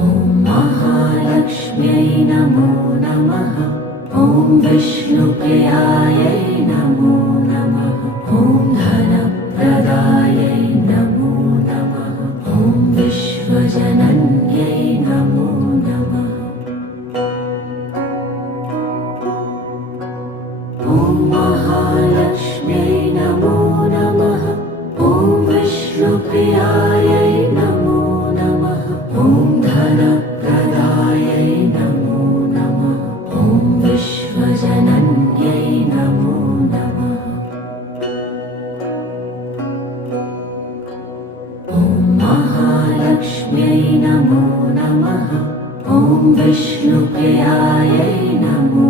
ॐ महालक्ष्म्यै नमो नमः। ॐ विष्णुप्रियायै नमो नमः। ॐ धनप्रदायै नमो नमः। ॐ विश्वजनन्यै नमो नमः। ॐ महालक्ष्म्यै नमो नमः। ॐ विष्णुप्रियायै नमो नमः। ॐ धनप्रदायै नमो नमः। ॐ विश्वजनन्यै नमो नमः। ॐ महालक्ष्म्यै नमो नमः। ॐ विष्णुप्रियायै नमो